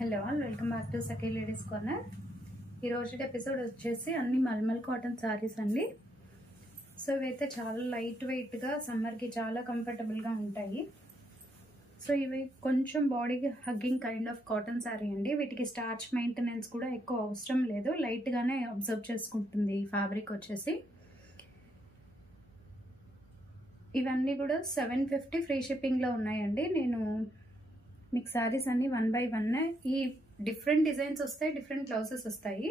Hello all, welcome back to Sakhi ladies corner. ఈ రోజు episode వచ్చేసి అన్ని మల్మల్ కాటన్ శారీస్ అండి. సో ఇవైతే చాలా లైట్ వెయిట్గా సమ్మర్కి చాలా కంఫర్టబుల్గా ఉంటాయి. సో ఇవి కొంచెం బాడీకి hugging kind of cotton sari అండి. వీటికి స్టార్చ్ మెయింటెనెన్స్ కూడా ఎక్కువ అవసరం లేదు, లైట్గానే అబ్జర్వ్ చేసుకుంటుంది ఈ ఫ్యాబ్రిక్ వచ్చేసి. ఇవన్నీ కూడా 750 ఫ్రీ షిప్పింగ్లో ఉన్నాయండి. నేను మీకు శారీస్ అన్ని 1 by 1 ఈ డిఫరెంట్ డిజైన్స్ వస్తాయి, డిఫరెంట్ బ్లౌజెస్ వస్తాయి.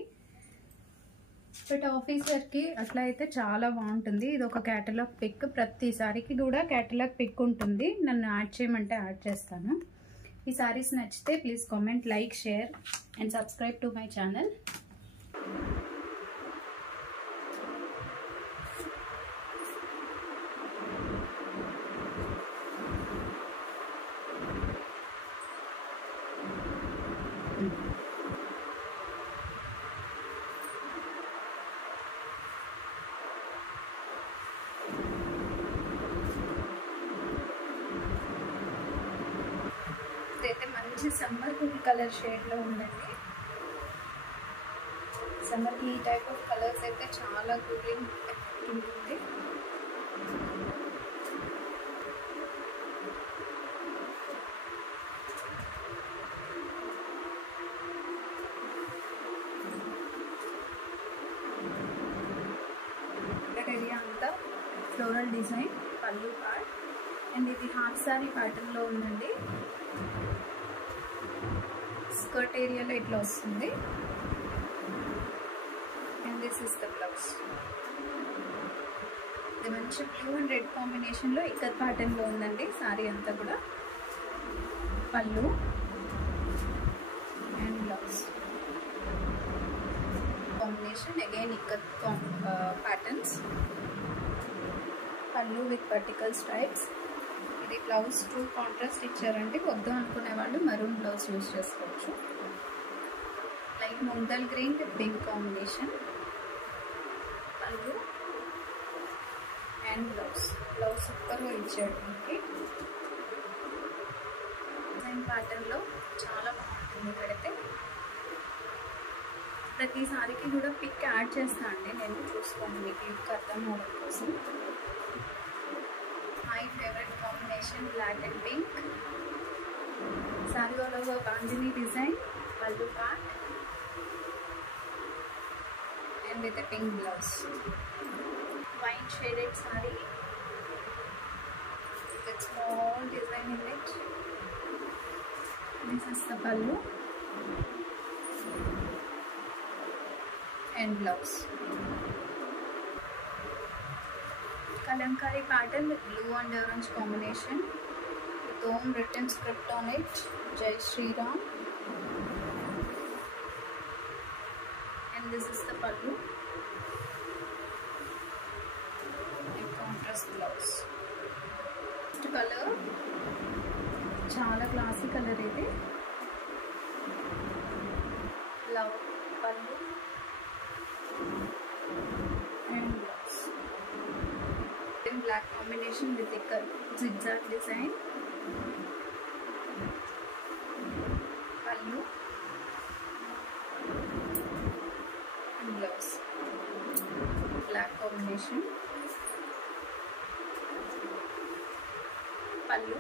బట్ ఆఫీస్ వర్క్కి అట్లా అయితే చాలా బాగుంటుంది. ఇది ఒక క్యాటలాగ్ పిక్, ప్రతి సారీకి కూడా క్యాటలాగ్ పిక్ ఉంటుంది. నన్ను యాడ్ చేయమంటే యాడ్ చేస్తాను. ఈ శారీస్ నచ్చితే please comment, like, share and subscribe to my channel. ఇదైతే మంచి సమ్మర్ కూల్ కలర్ షేడ్లో ఉందండి. సమ్మర్కి ఈ టైప్ ఆఫ్ కలర్స్ అయితే చాలా కూలింగ్ ఉంటుంది. ఏరియా అంతా ఫ్లోరల్ డిజైన్, పళ్ళు పార్ట్, అండ్ ఇది హాఫ్ సారీ ప్యాటర్న్లో ఉందండి. స్కర్ట్ ఏరియాలో ఇట్లా వస్తుంది. And this is the blouse. ఇది మంచి బ్లూ అండ్ రెడ్ కాంబినేషన్లో ఇక్కత్ ప్యాటర్న్లో ఉందండి సారీ అంతా కూడా. పళ్ళు and blouse combination, again ikat patterns. పళ్ళు విత్ వర్టికల్ స్ట్రైప్స్. ఇది బ్లౌజ్ 2 కాంట్రాస్ట్ ఇచ్చారంటే వద్దు అనుకునే వాళ్ళు మరూన్ బ్లౌజ్ యూజ్ చేసుకోవచ్చు. లైట్ ముందల్ గ్రీన్ విత్ పింక్ కాంబినేషన్. పళ్ళు అండ్ బ్లౌజ్ సూపర్గా ఇచ్చాడు మనకి. డిజైన్ ప్యాటర్న్లో చాలా బాగుంటుంది. ఇక్కడైతే ప్రతి సారీకి కూడా పిక్ యాడ్ చేస్తాను అండి నేను, చూసుకోండి మీకు అర్థం అవడం కోసం. My favourite combination black and pink. Sari all over bandhani design, పళ్ళు part and with pink blouse. Wine shaded sari with small design in it. This is the pallu and blouse. Kalamkari pattern with blue and orange combination with Om written script on it. Jai Shri Ram. And this is the pallu and contrast blouse. Next color చాలా classy colour ఇది. Love పళ్ళు and blouse. In black combination with a zigzag design. Pallu and blouse. Black combination. Pallu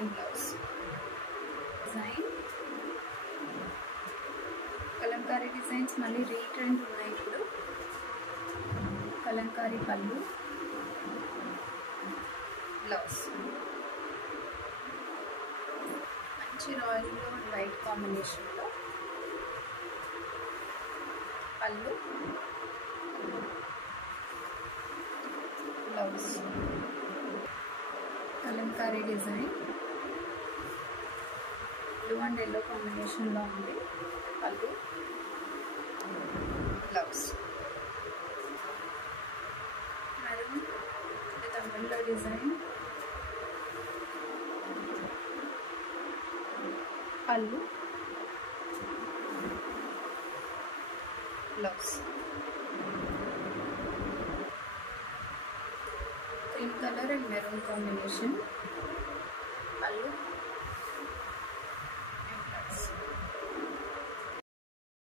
and blouse. Design. Kalamkari designs మళ్ళీ రీట్రెండ్ ఉన్నాయి ఇప్పుడు. కలంకారీ పళ్ళు, blouse మంచి royal blue and white కాంబినేషన్లో. పళ్ళు, blouse Kalamkari design, blue and yellow కాంబినేషన్లో ఉంది. పళ్ళు, blouse maroon with umbrella design. పళ్ళు, blouse cream colour and maroon combination. పళ్ళు